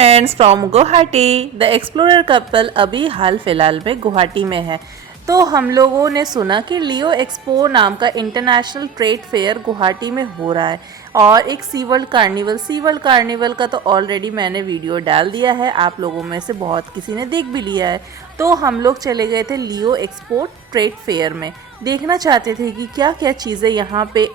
Friends from Guwahati. The explorer couple अभी हाल फिलहाल में गुवाहाटी में है। तो हम लोगों ने सुना कि लियो एक्सपो नाम का इंटरनेशनल ट्रेड फेयर गुवाहाटी में हो रहा है और एक सी वर्ल्ड कार्निवल का तो ऑलरेडी मैंने वीडियो डाल दिया है, आप लोगों में से बहुत किसी ने देख भी लिया है। तो हम लोग चले गए थे लियो एक्सपो ट्रेड फेयर में, देखना चाहते थे कि क्या क्या चीज़ें यहाँ पे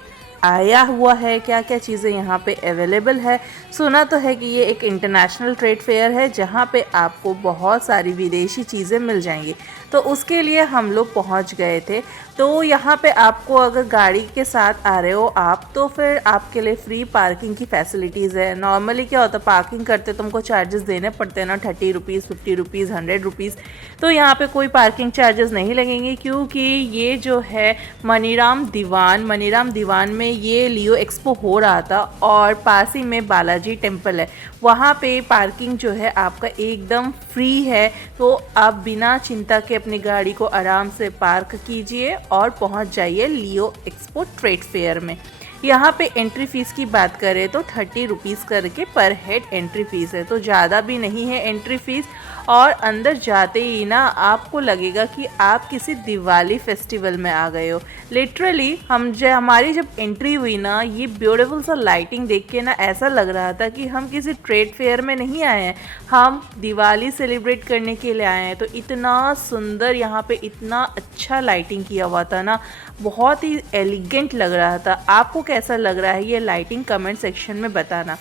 आया हुआ है, क्या क्या चीज़ें यहाँ पे अवेलेबल है। सुना तो है कि ये एक इंटरनेशनल ट्रेड फेयर है जहाँ पे आपको बहुत सारी विदेशी चीज़ें मिल जाएंगी। तो उसके लिए हम लोग पहुँच गए थे। तो यहाँ पे आपको अगर गाड़ी के साथ आ रहे हो आप, तो फिर आपके लिए फ्री पार्किंग की फैसिलिटीज़ है। नॉर्मली क्या होता है, पार्किंग करते तुमको चार्जेस देने पड़ते हैं ना, 30 रुपीज़, 50 रुपीज़, 100 रुपीज़। तो यहाँ पे कोई पार्किंग चार्जेस नहीं लगेंगे क्योंकि ये जो है मनीराम दीवान में ये लियो एक्सपो हो रहा था और पास ही में बालाजी टेम्पल है, वहाँ पे पार्किंग जो है आपका एकदम फ्री है। तो आप बिना चिंता के अपनी गाड़ी को आराम से पार्क कीजिए और पहुँच जाइए लियो एक्सपो ट्रेड फेयर में। यहाँ पे एंट्री फ़ीस की बात करें तो 30 रुपीज़ करके पर हेड एंट्री फ़ीस है, तो ज़्यादा भी नहीं है एंट्री फ़ीस। और अंदर जाते ही ना आपको लगेगा कि आप किसी दिवाली फेस्टिवल में आ गए हो। लिटरली हमारी जब एंट्री हुई ना, ये ब्यूटीफुल सा लाइटिंग देख के ना ऐसा लग रहा था कि हम किसी ट्रेड फेयर में नहीं आए हैं, हम दिवाली सेलिब्रेट करने के लिए आए हैं। तो इतना सुंदर यहाँ पे इतना अच्छा लाइटिंग किया हुआ था ना, बहुत ही एलिगेंट लग रहा था। आपको कैसा लग रहा है ये लाइटिंग कमेंट सेक्शन में बताना।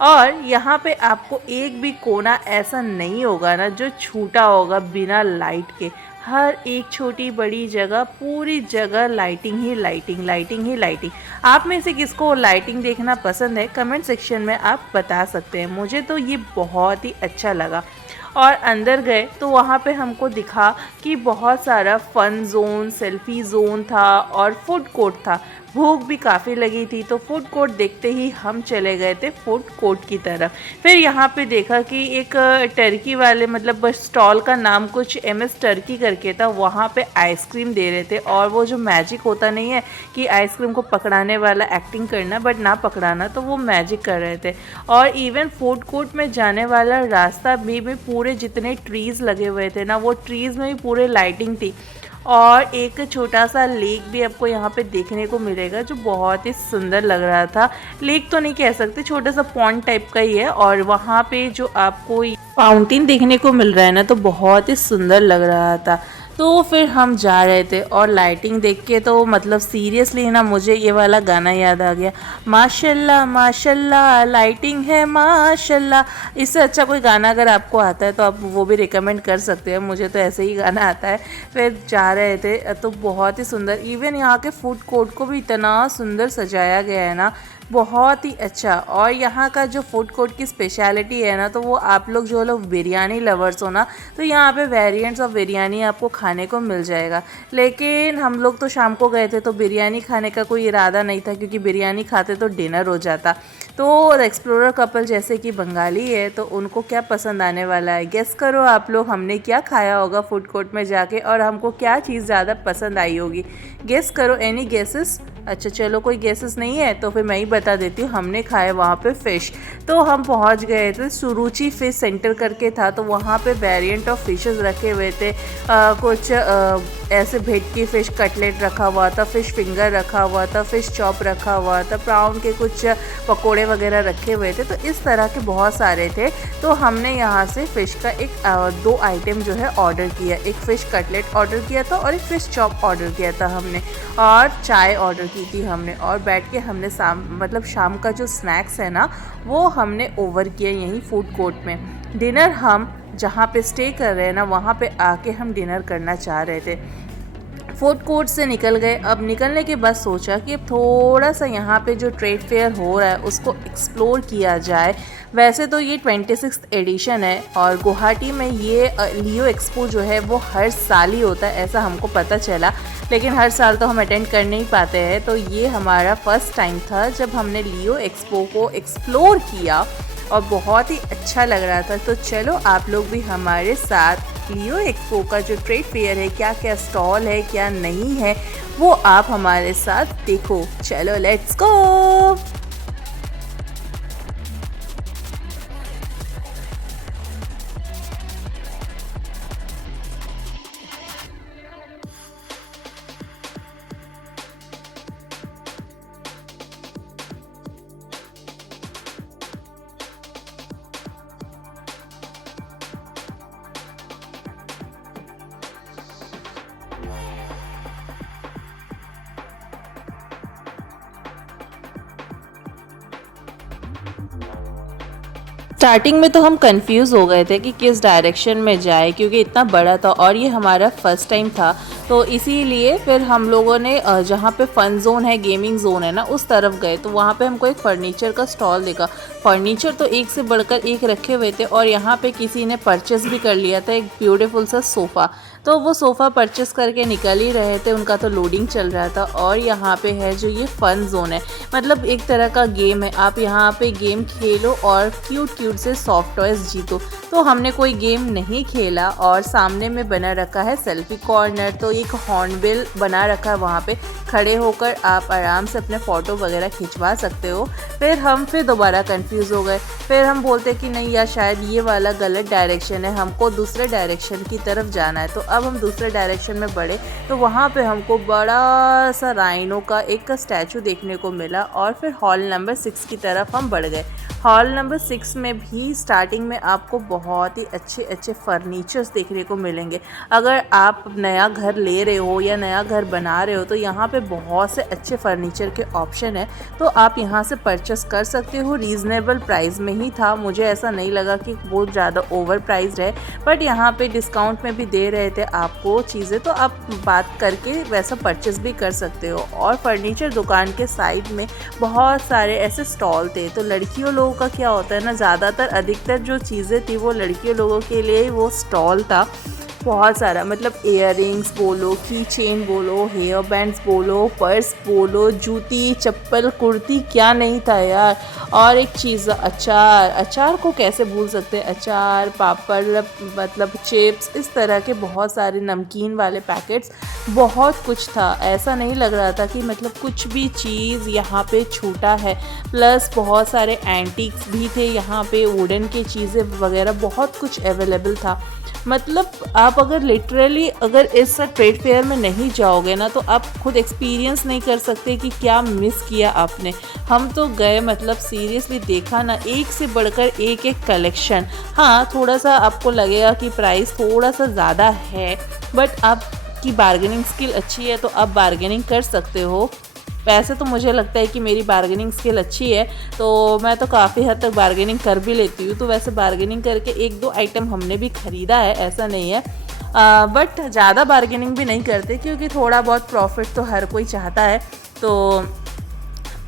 और यहाँ पे आपको एक भी कोना ऐसा नहीं होगा ना जो छूटा होगा बिना लाइट के। हर एक छोटी बड़ी जगह, पूरी जगह लाइटिंग ही लाइटिंग। आप में से किसको लाइटिंग देखना पसंद है कमेंट सेक्शन में आप बता सकते हैं। मुझे तो ये बहुत ही अच्छा लगा। और अंदर गए तो वहाँ पे हमको दिखा कि बहुत सारा फन जोन, सेल्फी जोन था और फूड कोर्ट था। भूख भी काफ़ी लगी थी तो फूड कोर्ट देखते ही हम चले गए थे फूड कोर्ट की तरफ। फिर यहाँ पे देखा कि एक टर्की वाले मतलब स्टॉल का नाम कुछ MS टर्की करके था, वहाँ पे आइसक्रीम दे रहे थे। और वो जो मैजिक होता नहीं है कि आइसक्रीम को पकड़ाने वाला एक्टिंग करना बट ना पकड़ाना, तो वो मैजिक कर रहे थे। और इवन फूड कोर्ट में जाने वाला रास्ता भी पूरे जितने ट्रीज़ लगे हुए थे ना, वो ट्रीज़ में भी पूरे लाइटिंग थी। और एक छोटा सा लेक भी आपको यहाँ पे देखने को मिलेगा जो बहुत ही सुंदर लग रहा था। लेक तो नहीं कह सकते, छोटा सा पॉन्ड टाइप का ही है। और वहाँ पे जो आपको फाउंटेन देखने को मिल रहा है ना, तो बहुत ही सुंदर लग रहा था। तो फिर हम जा रहे थे और लाइटिंग देख के तो मतलब सीरियसली ना मुझे ये वाला गाना याद आ गया, माशाल्लाह माशाल्लाह लाइटिंग है माशाल्लाह। इससे अच्छा कोई गाना अगर आपको आता है तो आप वो भी रिकमेंड कर सकते हैं, मुझे तो ऐसे ही गाना आता है। फिर जा रहे थे तो बहुत ही सुंदर, इवन यहाँ के फूड कोर्ट को भी इतना सुंदर सजाया गया है ना, बहुत ही अच्छा। और यहाँ का जो फूड कोर्ट की स्पेशलिटी है ना, तो वो आप लोग जो लोग बिरयानी लवर्स हो ना, तो यहाँ पे वेरिएंट्स ऑफ बिरयानी आपको खाने को मिल जाएगा। लेकिन हम लोग तो शाम को गए थे तो बिरयानी खाने का कोई इरादा नहीं था क्योंकि बिरयानी खाते तो डिनर हो जाता। तो एक्सप्लोरर कपल जैसे कि बंगाली है तो उनको क्या पसंद आने वाला है, गेस करो आप लोग हमने क्या खाया होगा फूड कोर्ट में जाके और हमको क्या चीज़ ज़्यादा पसंद आई होगी। गेस करो, एनी गेसेस? अच्छा चलो कोई गेसेस नहीं है तो फिर मैं ही बता देती हूँ। हमने खाया वहाँ पे फ़िश। तो हम पहुँच गए थे सुरुचि फ़िश सेंटर करके था, तो वहाँ पे वेरिएंट ऑफ फिशेस रखे हुए थे। कुछ ऐसे भेटकी फ़िश कटलेट रखा हुआ था, फ़िश फिंगर रखा हुआ था, फ़िश चॉप रखा हुआ था, प्राउन के कुछ पकोड़े वगैरह रखे हुए थे। तो इस तरह के बहुत सारे थे। तो हमने यहाँ से फ़िश का दो आइटम जो है ऑर्डर किया, एक फ़िश कटलेट ऑर्डर किया था और एक फ़िश चॉप ऑर्डर किया था हमने, और चाय ऑर्डर की थी हमने। और बैठ के हमने शाम का जो स्नैक्स है ना, वो हमने ओवर किया यहीं फूड कोर्ट में। डिनर हम जहाँ पे स्टे कर रहे हैं ना, वहाँ पे आके हम डिनर करना चाह रहे थे। फूड कोर्ट से निकल गए। अब निकलने के बाद सोचा कि अब थोड़ा सा यहाँ पे जो ट्रेड फेयर हो रहा है उसको एक्सप्लोर किया जाए। वैसे तो ये 26th एडिशन है और गुवाहाटी में ये लियो एक्सपो जो है वो हर साल ही होता है, ऐसा हमको पता चला। लेकिन हर साल तो हम अटेंड कर नहीं पाते हैं, तो ये हमारा फर्स्ट टाइम था जब हमने लियो एक्सपो को एक्सप्लोर किया और बहुत ही अच्छा लग रहा था। तो चलो आप लोग भी हमारे साथ लियो एक्सपो का जो ट्रेड फेयर है, क्या क्या स्टॉल है क्या नहीं है, वो आप हमारे साथ देखो। चलो लेट्स गो। स्टार्टिंग में तो हम कंफ्यूज हो गए थे कि किस डायरेक्शन में जाए, क्योंकि इतना बड़ा था और ये हमारा फर्स्ट टाइम था। तो इसीलिए फिर हम लोगों ने जहाँ पे फन जोन है, गेमिंग जोन है ना, उस तरफ गए। तो वहाँ पे हमको एक फर्नीचर का स्टॉल दिखा। फर्नीचर तो एक से बढ़कर एक रखे हुए थे और यहाँ पे किसी ने परचेस भी कर लिया था, एक ब्यूटीफुल सा सोफ़ा। तो वो सोफ़ा परचेस करके निकल ही रहे थे, उनका तो लोडिंग चल रहा था। और यहाँ पे है जो ये फ़न जोन है, मतलब एक तरह का गेम है, आप यहाँ पे गेम खेलो और क्यूट क्यूट से सॉफ्ट टॉयज़ जीतो। तो हमने कोई गेम नहीं खेला और सामने में बना रखा है सेल्फी कॉर्नर। तो एक हॉर्नबिल बना रखा है, वहाँ पे खड़े होकर आप आराम से अपने फ़ोटो वगैरह खिंचवा सकते हो। फिर दोबारा कंफ्यूज हो गए। फिर हम बोलते कि नहीं यार, शायद ये वाला गलत डायरेक्शन है, हमको दूसरे डायरेक्शन की तरफ जाना है। तो अब हम दूसरे डायरेक्शन में बढ़े तो वहाँ पे हमको बड़ा सा राइनो का एक स्टैचू देखने को मिला और फिर हॉल नंबर 6 की तरफ हम बढ़ गए। हॉल नंबर 6 में भी स्टार्टिंग में आपको बहुत ही अच्छे अच्छे फर्नीचर्स देखने को मिलेंगे। अगर आप नया घर ले रहे हो या नया घर बना रहे हो तो यहाँ पे बहुत से अच्छे फर्नीचर के ऑप्शन है, तो आप यहाँ से परचेस कर सकते हो। रीज़नेबल प्राइस में ही था, मुझे ऐसा नहीं लगा कि बहुत ज़्यादा ओवर प्राइस्ड है, बट यहाँ पे डिस्काउंट में भी दे रहे थे आपको चीज़ें, तो आप बात करके वैसा परचेस भी कर सकते हो। और फर्नीचर दुकान के साइड में बहुत सारे ऐसे स्टॉल थे। तो लड़कियों लोगों का क्या होता है ना, ज़्यादातर अधिकतर जो चीज़ें थी वो लड़कियों लोगों के लिए ही वो स्टॉल था। बहुत सारा, मतलब इयररिंग्स बोलो, की चेन बोलो, हेयर बैंड्स बोलो, पर्स बोलो, जूती, चप्पल, कुर्ती, क्या नहीं था यार। और एक चीज़, अचार, अचार को कैसे भूल सकते हैं, अचार, पापड़, मतलब चिप्स, इस तरह के बहुत सारे नमकीन वाले पैकेट्स, बहुत कुछ था। ऐसा नहीं लग रहा था कि मतलब कुछ भी चीज़ यहाँ पे छूटा है। प्लस बहुत सारे एंटीक्स भी थे यहाँ पे, वुडन की चीज़ें वगैरह बहुत कुछ अवेलेबल था। मतलब आप अगर लिटरली अगर इस ट्रेड फेयर में नहीं जाओगे ना तो आप खुद एक्सपीरियंस नहीं कर सकते कि क्या मिस किया आपने। हम तो गए, मतलब सीरियसली देखा ना, एक से बढ़कर एक एक कलेक्शन। हाँ, थोड़ा सा आपको लगेगा कि प्राइस थोड़ा सा ज़्यादा है, बट आपकी बार्गेनिंग स्किल अच्छी है तो आप बार्गेनिंग कर सकते हो। वैसे तो मुझे लगता है कि मेरी बार्गेनिंग स्किल अच्छी है, तो मैं तो काफ़ी हद तक बार्गेनिंग कर भी लेती हूँ। तो वैसे बार्गेनिंग करके एक दो आइटम हमने भी ख़रीदा है, ऐसा नहीं है। बट ज़्यादा बार्गेनिंग भी नहीं करते, क्योंकि थोड़ा बहुत प्रॉफिट तो हर कोई चाहता है, तो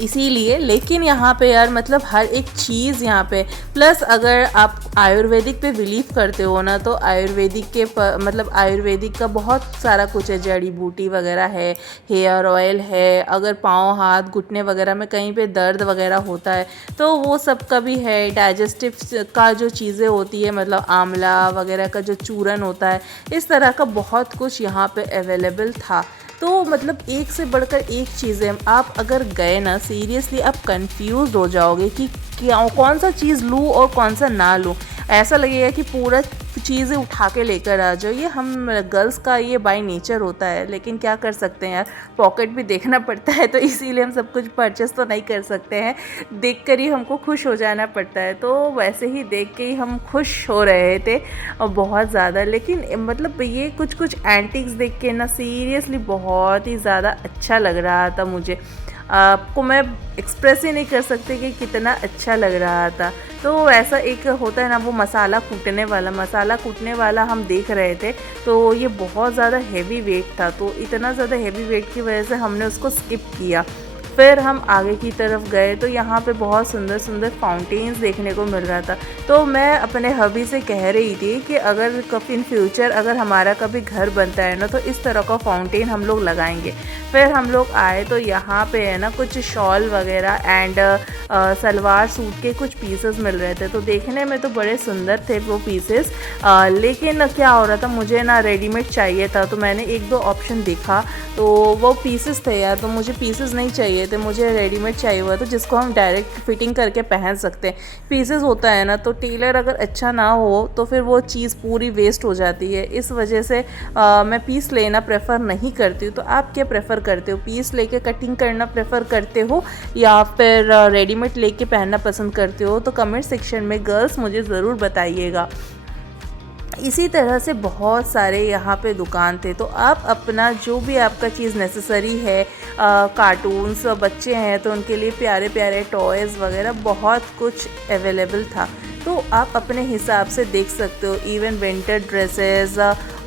इसीलिए। लेकिन यहाँ पे यार, मतलब हर एक चीज़ यहाँ पे, प्लस अगर आप आयुर्वेदिक पे बिलीव करते हो ना, तो आयुर्वेदिक के मतलब आयुर्वेदिक का बहुत सारा कुछ है, जड़ी बूटी वगैरह है, हेयर ऑयल है। अगर पाँव हाथ घुटने वगैरह में कहीं पे दर्द वगैरह होता है तो वो सब का भी है। डाइजेस्टिव का जो चीज़ें होती है, मतलब आंवला वगैरह का जो चूरन होता है, इस तरह का बहुत कुछ यहाँ पे अवेलेबल था। तो मतलब एक से बढ़कर एक चीज़ें, आप अगर गए ना, सीरियसली आप कंफ्यूज हो जाओगे कि क्या कौन सा चीज़ लूँ और कौन सा ना लूँ। ऐसा लगेगा कि पूरा चीज़ें उठा के लेकर आ जाओ। ये हम गर्ल्स का ये बाय नेचर होता है, लेकिन क्या कर सकते हैं यार, पॉकेट भी देखना पड़ता है, तो इसीलिए हम सब कुछ परचेस तो नहीं कर सकते हैं, देख कर ही हमको खुश हो जाना पड़ता है। तो वैसे ही देख के ही हम खुश हो रहे थे और बहुत ज़्यादा। लेकिन मतलब ये कुछ कुछ एंटिक्स देख के ना, सीरियसली बहुत ही ज़्यादा अच्छा लग रहा था मुझे। आपको मैं एक्सप्रेस ही नहीं कर सकती कि कितना अच्छा लग रहा था। तो ऐसा एक होता है ना, वो मसाला कूटने वाला हम देख रहे थे, तो ये बहुत ज़्यादा हेवी वेट था। तो इतना ज़्यादा हेवी वेट की वजह से हमने उसको स्किप किया। फिर हम आगे की तरफ गए तो यहाँ पे बहुत सुंदर सुंदर फाउंटेन्स देखने को मिल रहा था। तो मैं अपने हबी से कह रही थी कि अगर कभी इन फ्यूचर अगर हमारा कभी घर बनता है ना, तो इस तरह का फाउंटेन हम लोग लगाएंगे। फिर हम लोग आए तो यहाँ पे है ना कुछ शॉल वगैरह एंड सलवार सूट के कुछ पीसेस मिल रहे थे। तो देखने में तो बड़े सुंदर थे वो पीसेस, लेकिन क्या हो रहा था, मुझे ना रेडीमेड चाहिए था। तो मैंने एक दो ऑप्शन देखा, तो वो पीसेस थे यार, तो मुझे पीसेस नहीं चाहिए थे, मुझे रेडीमेड चाहिए हुआ था जिसको हम डायरेक्ट फिटिंग करके पहन सकते हैं। पीसेस होता है ना, तो टेलर अगर अच्छा ना हो तो फिर वो चीज़ पूरी वेस्ट हो जाती है। इस वजह से मैं पीस लेना प्रेफर नहीं करती हूँ। तो आप क्या प्रेफर करते हो, पीस लेके कटिंग करना प्रेफर करते हो या फिर रेडीमेड लेके पहनना पसंद करते हो? तो कमेंट सेक्शन में गर्ल्स मुझे ज़रूर बताइएगा। इसी तरह से बहुत सारे यहाँ पे दुकान थे, तो आप अपना जो भी आपका चीज़ नेसेसरी है, कार्टून्स, बच्चे हैं तो उनके लिए प्यारे प्यारे टॉयज़ वगैरह बहुत कुछ अवेलेबल था। तो आप अपने हिसाब से देख सकते हो। इवन विंटर ड्रेसेस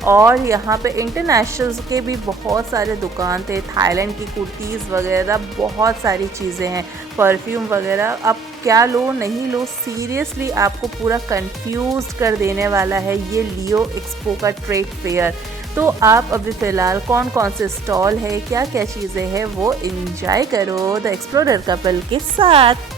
और यहाँ पे इंटरनेशनल के भी बहुत सारे दुकान थे, थाईलैंड की कुर्तीज़ वगैरह, बहुत सारी चीज़ें हैं, परफ्यूम वगैरह। आप क्या लो नहीं लो, सीरियसली आपको पूरा कंफ्यूज कर देने वाला है ये लियो एक्सपो का ट्रेड फेयर। तो आप अभी फ़िलहाल कौन कौन से स्टॉल है, क्या क्या चीज़ें हैं, वो एंजॉय करो द एक्सप्लोरर कपल के साथ।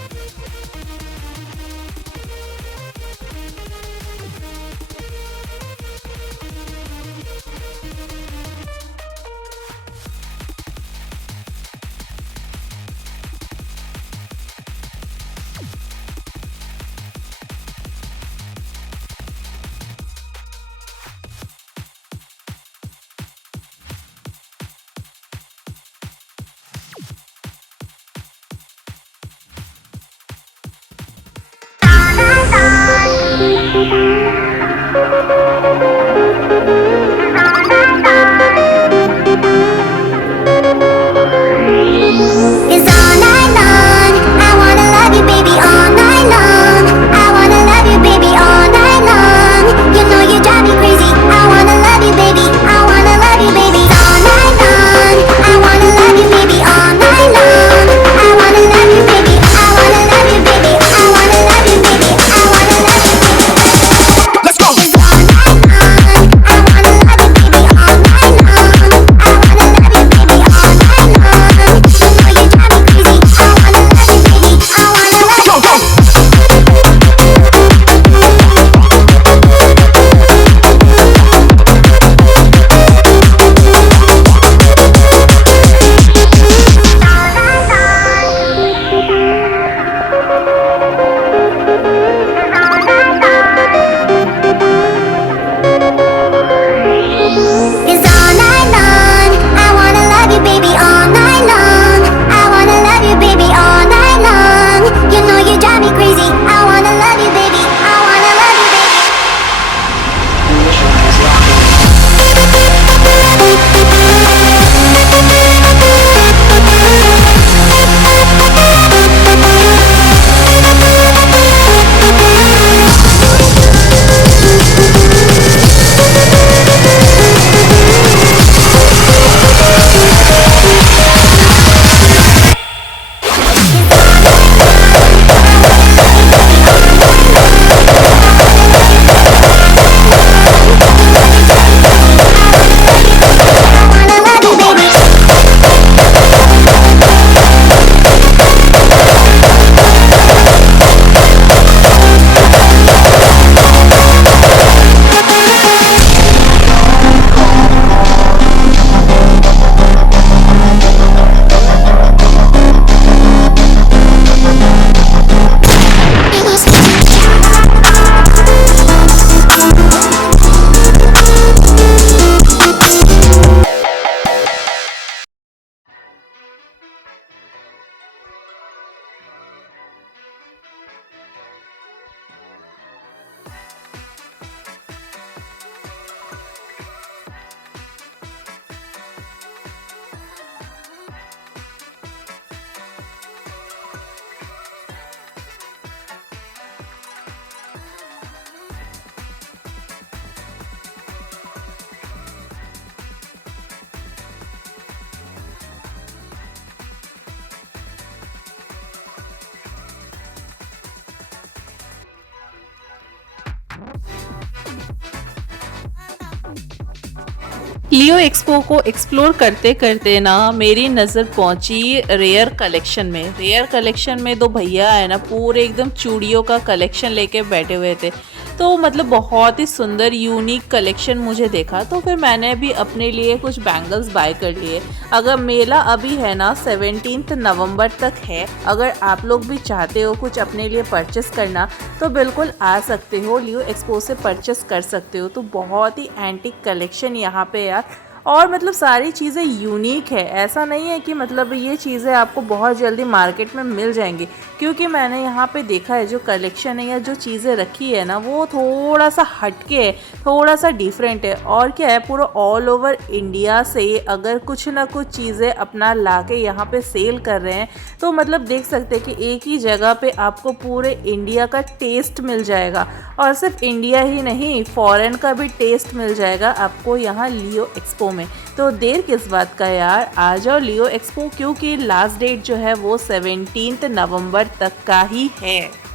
लियो एक्सपो को एक्सप्लोर करते करते ना मेरी नज़र पहुंची रेयर कलेक्शन में। रेयर कलेक्शन में दो भैया है ना, पूरे एकदम चूड़ियों का कलेक्शन लेके बैठे हुए थे। तो मतलब बहुत ही सुंदर यूनिक कलेक्शन मुझे देखा, तो फिर मैंने भी अपने लिए कुछ बैंगल्स बाय कर लिए। अगर मेला अभी है ना 17 नवंबर तक है, अगर आप लोग भी चाहते हो कुछ अपने लिए परचेस करना तो बिल्कुल आ सकते हो, लियो एक्सपो से परचेस कर सकते हो। तो बहुत ही एंटीक कलेक्शन यहाँ पे यार, और मतलब सारी चीज़ें यूनिक है, ऐसा नहीं है कि मतलब ये चीज़ें आपको बहुत जल्दी मार्केट में मिल जाएंगी, क्योंकि मैंने यहाँ पे देखा है जो कलेक्शन है या जो चीज़ें रखी है ना वो थोड़ा सा हटके है, थोड़ा सा डिफरेंट है। और क्या है, पूरा ऑल ओवर इंडिया से अगर कुछ ना कुछ चीज़ें अपना ला के यहाँ पे सेल कर रहे हैं तो मतलब देख सकते हैं कि एक ही जगह पे आपको पूरे इंडिया का टेस्ट मिल जाएगा। और सिर्फ इंडिया ही नहीं, फॉरेन का भी टेस्ट मिल जाएगा आपको यहाँ लियो एक्सपो में। तो देर किस बात का यार, आ जाओ लियो एक्सपो, क्योंकि लास्ट डेट जो है वो 17 नवंबर तक का ही है।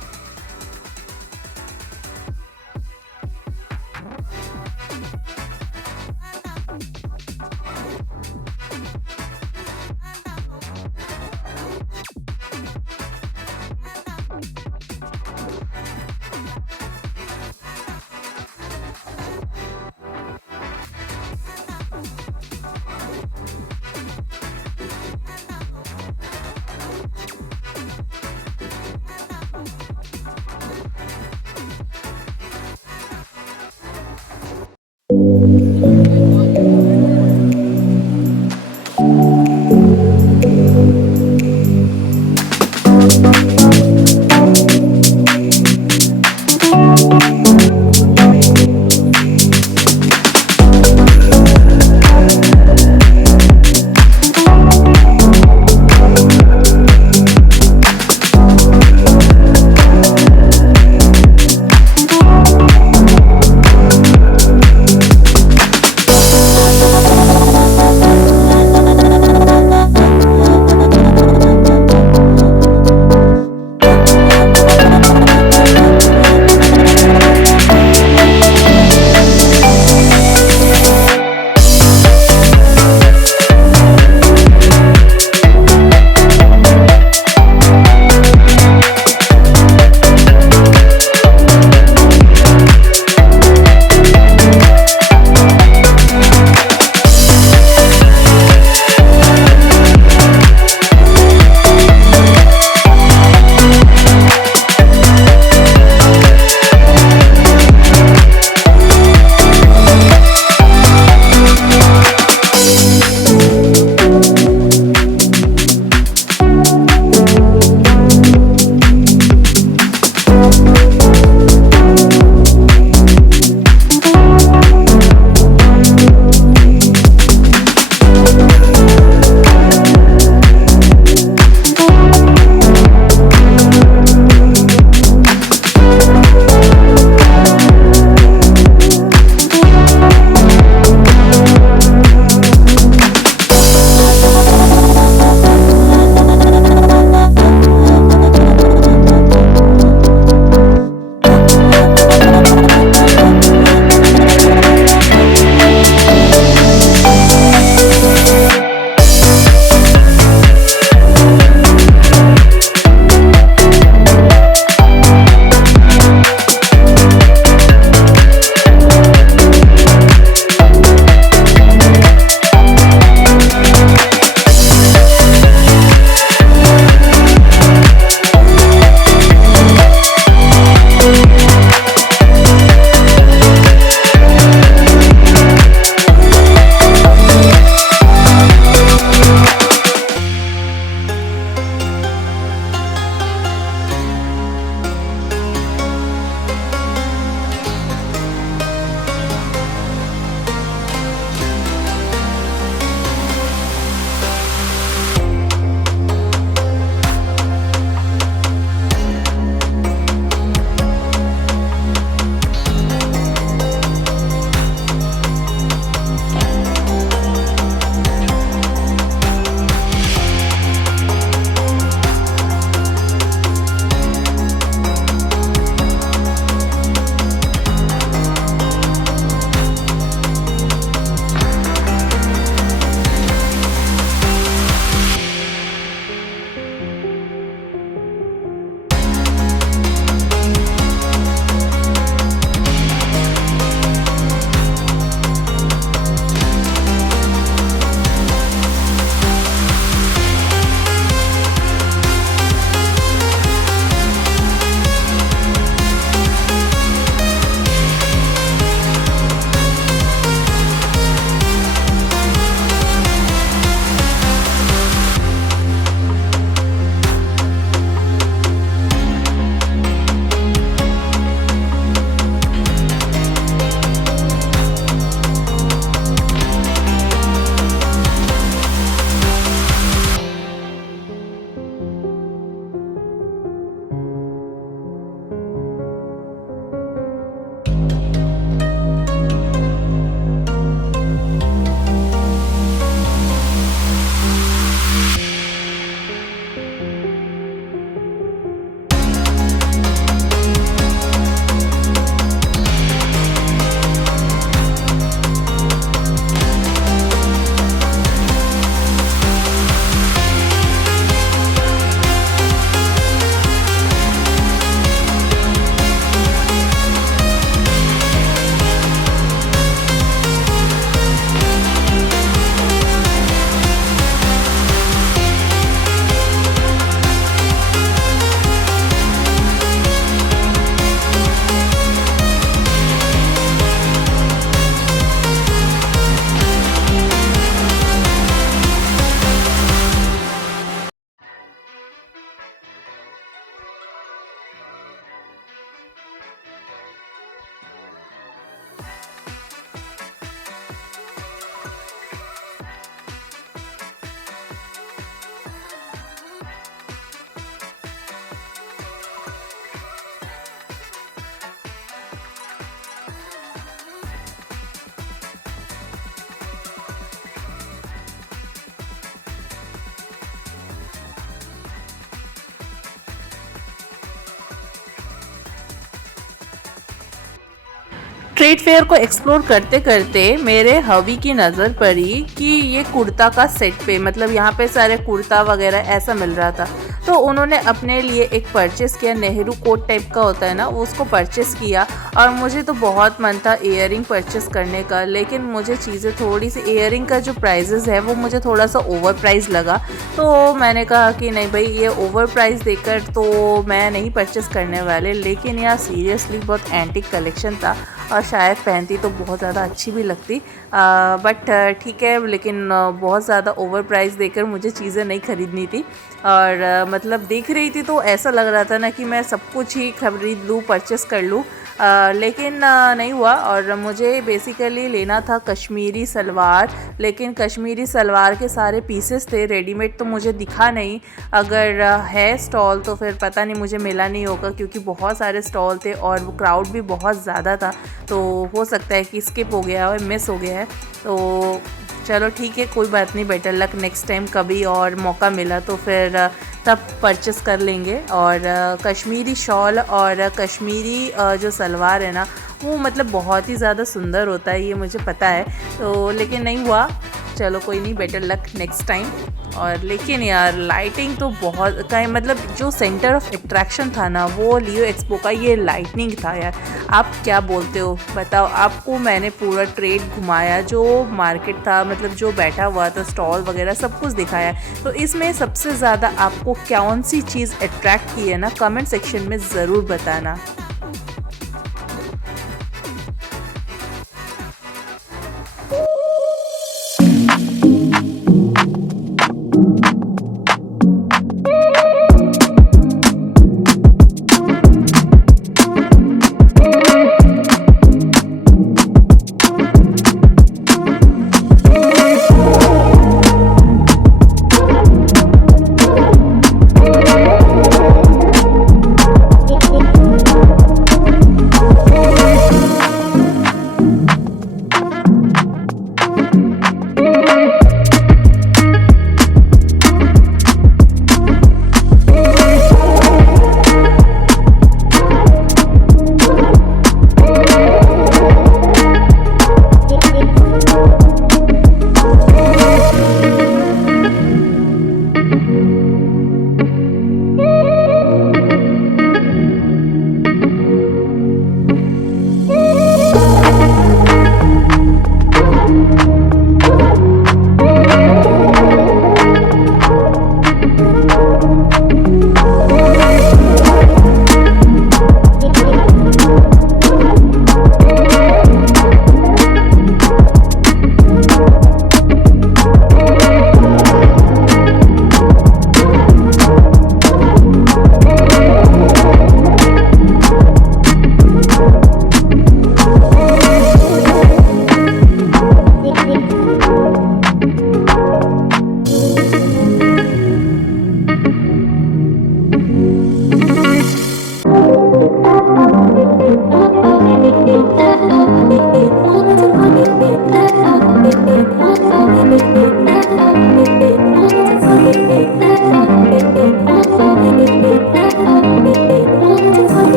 ट्रेड फेयर को एक्सप्लोर करते करते मेरे हवी की नज़र पड़ी कि ये कुर्ता का सेट पे, मतलब यहाँ पे सारे कुर्ता वगैरह ऐसा मिल रहा था। तो उन्होंने अपने लिए एक परचेस किया, नेहरू कोट टाइप का होता है ना, उसको परचेस किया। और मुझे तो बहुत मन था इयररिंग परचेस करने का, लेकिन मुझे चीज़ें थोड़ी सी, इयररिंग का जो प्राइजेज़ है वो मुझे थोड़ा सा ओवर प्राइस लगा। तो मैंने कहा कि नहीं भाई, ये ओवर प्राइस देकर तो मैं नहीं परचेस करने वाले। लेकिन यार सीरियसली बहुत एंटिक कलेक्शन था और शायद पहनती तो बहुत ज़्यादा अच्छी भी लगती, बट ठीक है। लेकिन बहुत ज़्यादा ओवर प्राइस देकर मुझे चीज़ें नहीं खरीदनी थी। और मतलब देख रही थी तो ऐसा लग रहा था ना कि मैं सब कुछ ही खरीद लूँ, परचेस कर लूँ, लेकिन नहीं हुआ। और मुझे बेसिकली लेना था कश्मीरी सलवार, लेकिन कश्मीरी सलवार के सारे पीसेस थे, रेडीमेड तो मुझे दिखा नहीं। अगर है स्टॉल तो फिर पता नहीं, मुझे मिला नहीं होगा क्योंकि बहुत सारे स्टॉल थे और वो क्राउड भी बहुत ज़्यादा था। तो हो सकता है कि स्किप हो गया है, मिस हो गया है। तो चलो ठीक है, कोई बात नहीं, बेटर लक नेक्स्ट टाइम, कभी और मौका मिला तो फिर तब परचेस कर लेंगे। और कश्मीरी शॉल और कश्मीरी जो सलवार है ना, वो मतलब बहुत ही ज़्यादा सुंदर होता है, ये मुझे पता है। तो लेकिन नहीं हुआ, चलो कोई नहीं, बेटर लक नेक्स्ट टाइम। और लेकिन यार लाइटिंग तो बहुत का, मतलब जो सेंटर ऑफ अट्रैक्शन था ना वो लियो एक्सपो का, ये लाइटनिंग था यार। आप क्या बोलते हो बताओ। आपको मैंने पूरा ट्रेड घुमाया, जो मार्केट था, मतलब जो बैठा हुआ था, स्टॉल वगैरह सब कुछ दिखाया। तो इसमें सबसे ज़्यादा आपको कौन सी चीज़ अट्रैक्ट की है ना, कमेंट सेक्शन में ज़रूर बताना।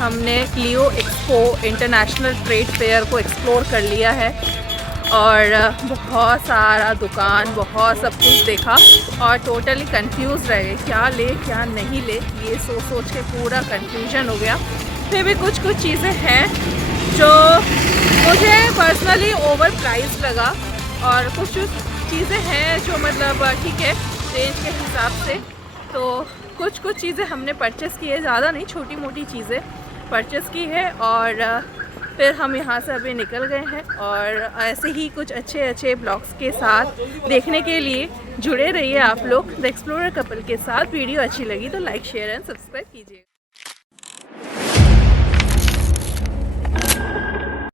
हमने लियो एक्सपो इंटरनेशनल ट्रेड फेयर को एक्सप्लोर कर लिया है और बहुत सारा दुकान, बहुत सब कुछ देखा और टोटली कंफ्यूज रह गए, क्या ले क्या नहीं ले, ये सोच के पूरा कंफ्यूजन हो गया। फिर भी कुछ चीज़ें हैं जो मुझे पर्सनली ओवर प्राइस लगा और कुछ चीज़ें हैं जो मतलब ठीक है रेंज के हिसाब से। तो कुछ चीज़ें हमने परचेस की है, ज़्यादा नहीं, छोटी मोटी चीज़ें परचेस की है और फिर हम यहाँ से अभी निकल गए हैं। और ऐसे ही कुछ अच्छे ब्लॉग्स के साथ देखने के लिए जुड़े रहिए आप लोग द एक्सप्लोरर कपल के साथ। वीडियो अच्छी लगी तो लाइक शेयर एंड सब्सक्राइब कीजिए।